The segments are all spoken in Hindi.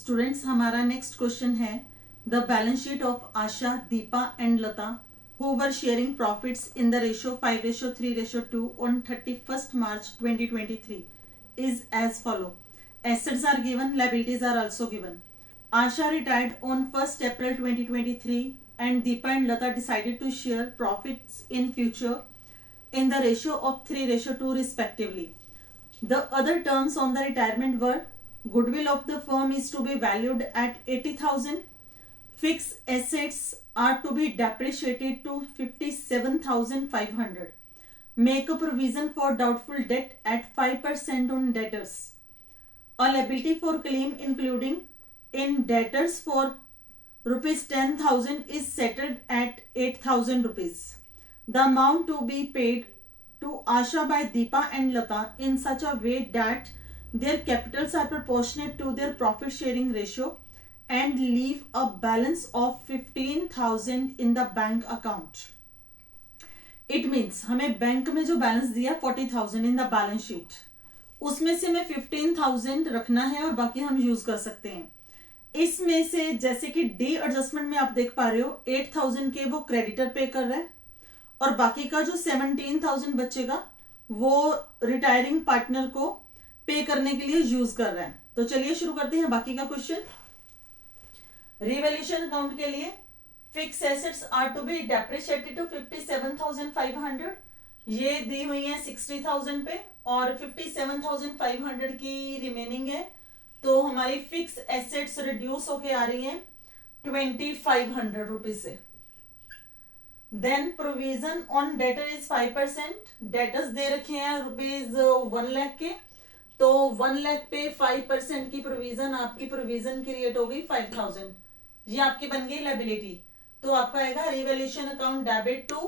स्टूडेंट्स हमारा नेक्स्ट क्वेश्चन है the balance sheet of Asha Deepa and Lata who were sharing profits in the ratio 5:3:2 on 31st March 2023 is as follow. Assets are given, liabilities are also given. Asha retired on 1st April 2023 and Deepa and Lata decided to share profits in future in the ratio of 3:2 respectively. The other terms on the retirement were goodwill of the firm is to be valued at 80,000. Fixed assets are to be depreciated to 57,500. Make a provision for doubtful debt at 5% on debtors. A liability for claim including in debtors for rupees 10,000 is settled at 8,000 rupees. The amount to be paid to Asha by Deepa and Lata in such a way that their capitals are proportionate to their profit sharing ratio and leave a balance of 15,000 in the bank account. It means हमें बैंक में जो बैलेंस दिया 40,000 इन द बैलेंस शीट, उसमें से हमें 15,000 रखना है और बाकी हम यूज कर सकते हैं. इसमें से जैसे कि डी एडजस्टमेंट में आप देख पा रहे हो 8,000 के वो क्रेडिटर पे कर रहा है और बाकी का जो 17,000 बचेगा वो रिटायरिंग पार्टनर को पे करने के लिए यूज कर रहा है. तो चलिए शुरू करते हैं बाकी का क्वेश्चन. रिवैल्यूएशन अकाउंट के लिए fix assets are to be depreciated to 57,500. ये दी हुई है 60,000 पे और 57,500 की रिमेनिंग है, तो हमारी फिक्स एसेट्स रिड्यूस होके आ रही है 2,500 रुपीज से. Then provision on debtor is 5%. Debtors दे रखे हैं रुपीज 1 लाख के, तो 1 लाख पे 5% की प्रोविजन, आपकी प्रोविजन क्रिएट हो गई 5,000. ये आपकी बन गई लायबिलिटी. तो आपका आएगा revaluation account debit to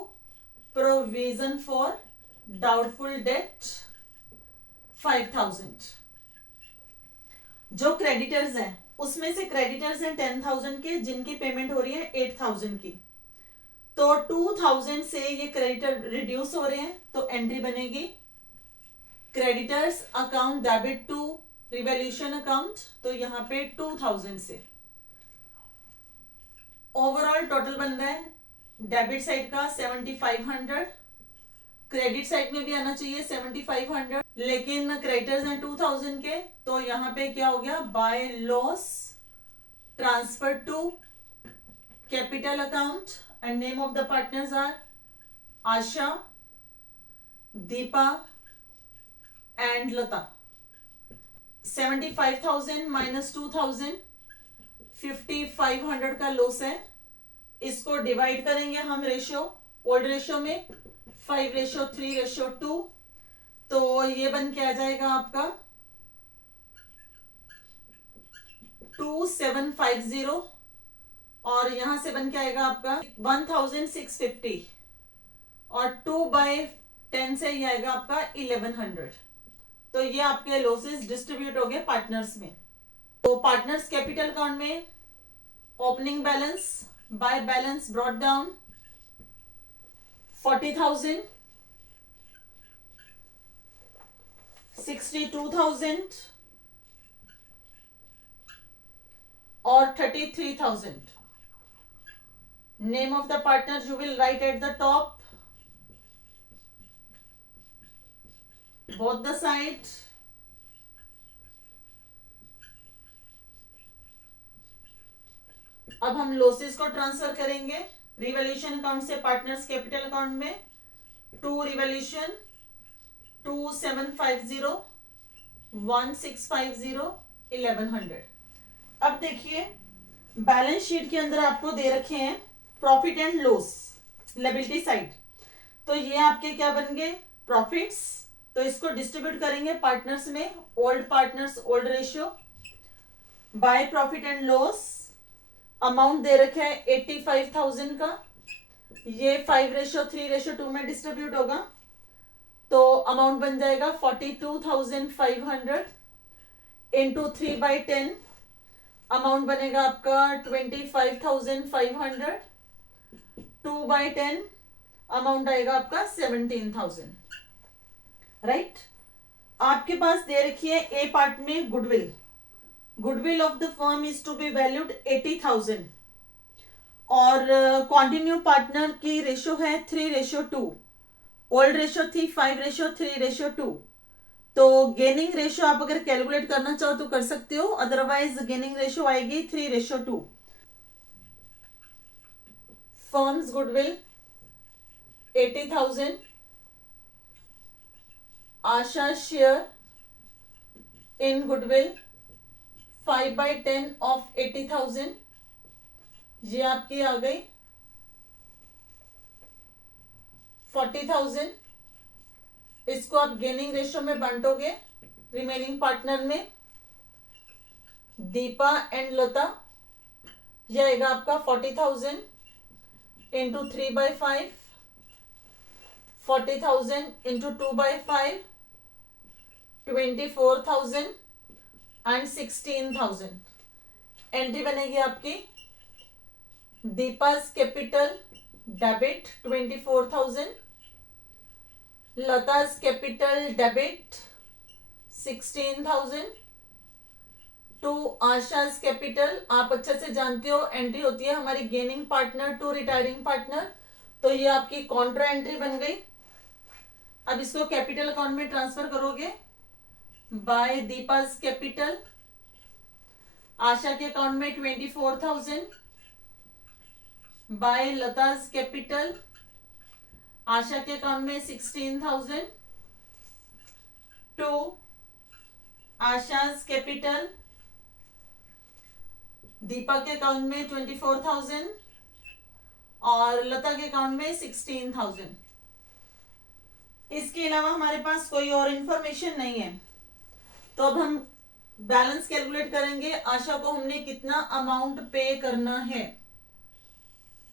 provision for doubtful debt 5,000. जो क्रेडिटर्स हैं उसमें से क्रेडिटर्स हैं 10,000 के जिनकी पेमेंट हो रही है 8,000 की, तो 2,000 से ये क्रेडिटर रिड्यूस हो रहे हैं, तो एंट्री बनेगी creditors account debit to revaluation account. तो यहां पे 2,000 से ओवरऑल टोटल बन रहा है डेबिट साइड का 7,500, क्रेडिट साइड में भी आना चाहिए 7,500, लेकिन क्रेडिटर्स हैं 2,000 के, तो यहां पे क्या हो गया by loss transfer to capital account and name of the partners are Asha, Deepa and Lata. 75,000 minus 2,000 5,500 का लॉस है. इसको डिवाइड करेंगे हम रेशियो, ओल्ड रेशियो में 5:3:2, तो ये बन के आ जाएगा आपका 2,750 और यहां से बन के आएगा आपका 1,650 और 2/10 से ये आएगा आपका 1,100. तो ये आपके लॉसेस डिस्ट्रीब्यूट हो गए पार्टनर्स में. तो पार्टनर्स कैपिटल अकाउंट में opening balance by balance brought down 40,000, 62,000 और 33,000. Name of the partner you will write at the top both the side. अब हम लॉसेस को ट्रांसफर करेंगे रिवैल्यूएशन अकाउंट से पार्टनर्स कैपिटल अकाउंट में. To revaluation 2,750, 1,650, 1,100. अब देखिए बैलेंस शीट के अंदर आपको दे रखे हैं profit and loss liability side, तो ये आपके क्या बन गए प्रॉफिट्स. तो इसको डिस्ट्रीब्यूट करेंगे पार्टनर्स में, old partners old ratio by profit and loss. Amount दे रखा है 85,000 का, ये 5:3:2 में डिस्ट्रीब्यूट होगा, तो अमाउंट बन जाएगा 42,500 इंटू 3/10. अमाउंट बनेगा आपका 25,500, 2/10 अमाउंट आएगा आपका 17,000. राइट. आपके पास दे रखी है ए पार्ट में goodwill, goodwill of the firm is to be valued 80,000 और कॉन्टिन्यू पार्टनर की रेशो है 3:2, ओल्ड रेशो थी 5:3:2। तो गेनिंग रेशो आप अगर कैलकुलेट करना चाहो तो कर सकते हो, अदरवाइज गेनिंग रेशो आएगी 3:2। Firms goodwill 80,000, Asha share in goodwill 5/10 of 80,000, ये आपकी आ गई 40,000। इसको आप गेनिंग रेशो में बांटोगे रिमेनिंग पार्टनर में, दीपा एंड लता, यह आएगा आपका 40,000 इंटू 3/5, 40,000 इंटू 2/5, 24,000 एंड 16,000। एंट्री बनेगी आपकी Deepa's capital debit 24,000, Lata's capital debit 16,000 to Asha's capital. आप अच्छे से जानते हो एंट्री होती है हमारी gaining partner to retiring partner, तो ये आपकी कॉन्ट्रा एंट्री बन गई। अब इसको कैपिटल अकाउंट में ट्रांसफर करोगे बाय दीपा's कैपिटल, आशा के अकाउंट में 24,000 बाय लता's कैपिटल, आशा के अकाउंट में 16,000 टू आशा's कैपिटल, दीपा के अकाउंट में 24,000 और लता के अकाउंट में 16,000। इसके अलावा हमारे पास कोई और इंफॉर्मेशन नहीं है। तो अब हम बैलेंस कैलकुलेट करेंगे। आशा को हमने कितना अमाउंट पे करना है,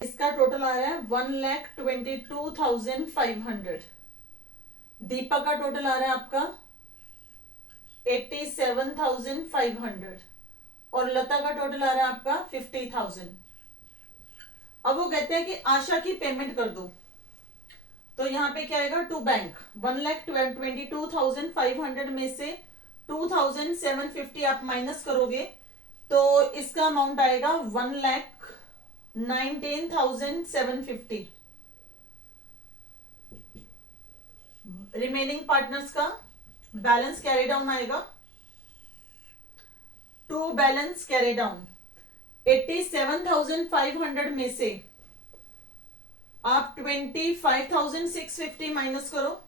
इसका टोटल आ रहा है 1,22,500। दीपा का टोटल आ रहा है आपका 87,500 और लता का टोटल आ रहा है आपका 50,000। अब वो कहते हैं कि आशा की पेमेंट कर दो, तो यहाँ पे क्या आएगा टू बैंक 1,22,500 में से 2,750 आप माइनस करोगे तो इसका अमाउंट आएगा 1,19,750। रिमेनिंग पार्टनर्स का बैलेंस कैरी डाउन आएगा, टू बैलेंस कैरी डाउन 87,500 में से आप 25,650 माइनस करो,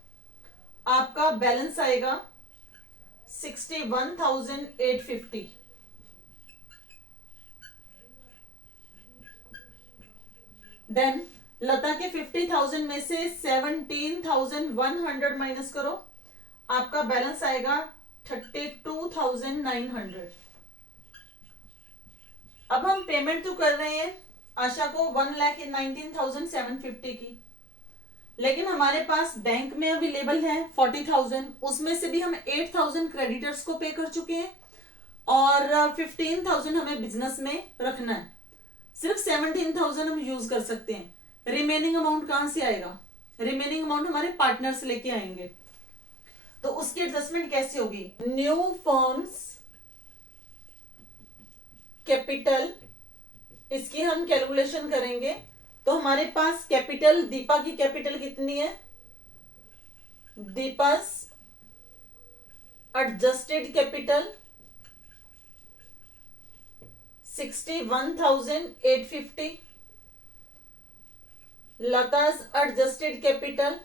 आपका बैलेंस आएगा 61,850। देन लता के 50,000 में से 17,100 माइनस करो, आपका बैलेंस आएगा 32,900। अब हम पेमेंट तो कर रहे हैं आशा को 1,19,750 की, लेकिन हमारे पास बैंक में अवेलेबल है 40,000, उसमें से भी हम 8,000 क्रेडिटर्स को पे कर चुके हैं और 15,000 हमें बिजनेस में रखना है। सिर्फ 17,000 हम यूज कर सकते हैं। रिमेनिंग अमाउंट कहां से आएगा? रिमेनिंग अमाउंट हमारे पार्टनर से लेके आएंगे, तो उसकी एडजस्टमेंट कैसे होगी? न्यू फर्म्स कैपिटल, इसकी हम कैलकुलेशन करेंगे। तो हमारे पास कैपिटल, दीपा की कैपिटल कितनी है? Deepa's adjusted capital 61,850, Lata's adjusted capital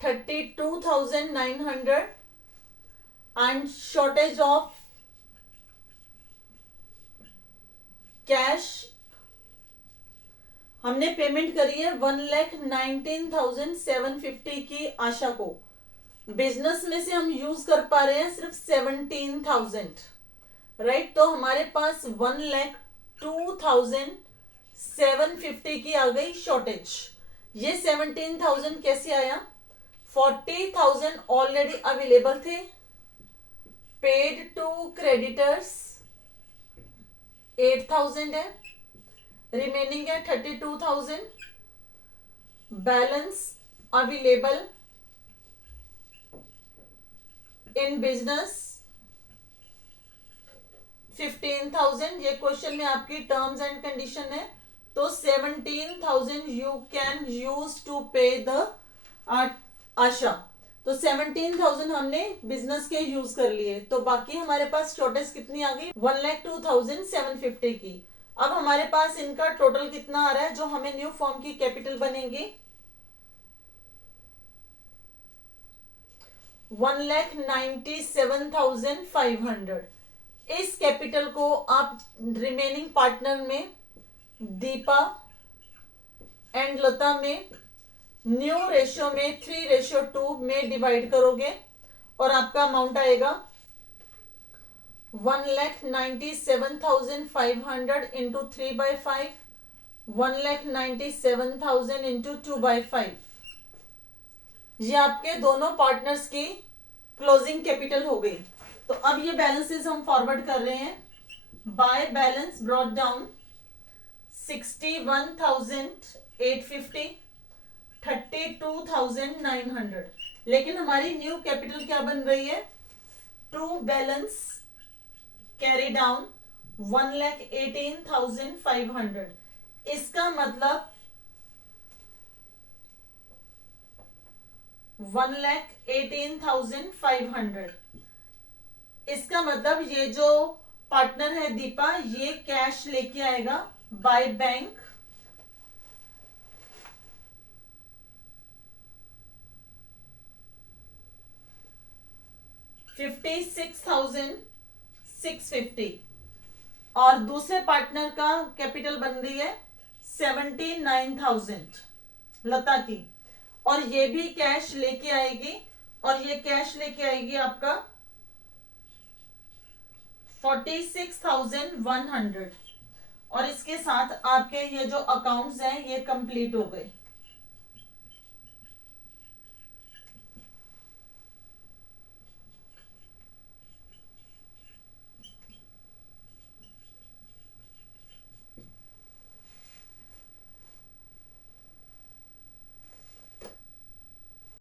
32,900 and shortage of cash हमने पेमेंट करी है 1,19,750 की आशा को। बिजनेस में से हम यूज कर पा रहे हैं सिर्फ 17,000, राइट? तो हमारे पास 1,02,750 की आ गई शॉर्टेज। ये 17,000 कैसे आया? 40,000 ऑलरेडी अवेलेबल थे, पेड टू क्रेडिटर्स 8,000 है, रिमेनिंग है 32,000, बैलेंस अवेलेबल इन बिजनेस 15,000, ये क्वेश्चन में आपकी टर्म्स एंड कंडीशन है, तो 17,000 यू कैन यूज टू पे द आशा। तो 17,000 हमने बिजनेस के यूज कर लिए, तो बाकी हमारे पास शॉर्टेज कितनी आ गई 1,02,750 की। अब हमारे पास इनका टोटल कितना आ रहा है जो हमें न्यू फॉर्म की कैपिटल बनेगी 1,97,500। इस कैपिटल को आप रिमेनिंग पार्टनर में दीपा एंड लता में न्यू रेशियो में 3:2 में डिवाइड करोगे और आपका अमाउंट आएगा 1,97,500 इंटू 3/5, 1,97,000 इंटू 2/5। ये आपके दोनों पार्टनर्स की क्लोजिंग कैपिटल हो गई। तो अब ये बैलेंसेस हम फॉरवर्ड कर रहे हैं। बाय बैलेंस ब्रॉट डाउन 61,850, 32,900, लेकिन हमारी न्यू कैपिटल क्या बन रही है टू बैलेंस कैरी डाउन 1,18,500। इसका मतलब 1,18,500। इसका मतलब ये जो पार्टनर है दीपा, ये कैश लेके आएगा बाय बैंक 56,650 और दूसरे पार्टनर का कैपिटल बन रही है 79,000 लता की, और ये भी कैश लेके आएगी, और ये कैश लेके आएगी आपका 46,100। और इसके साथ आपके ये जो अकाउंट्स हैं ये कंप्लीट हो गए।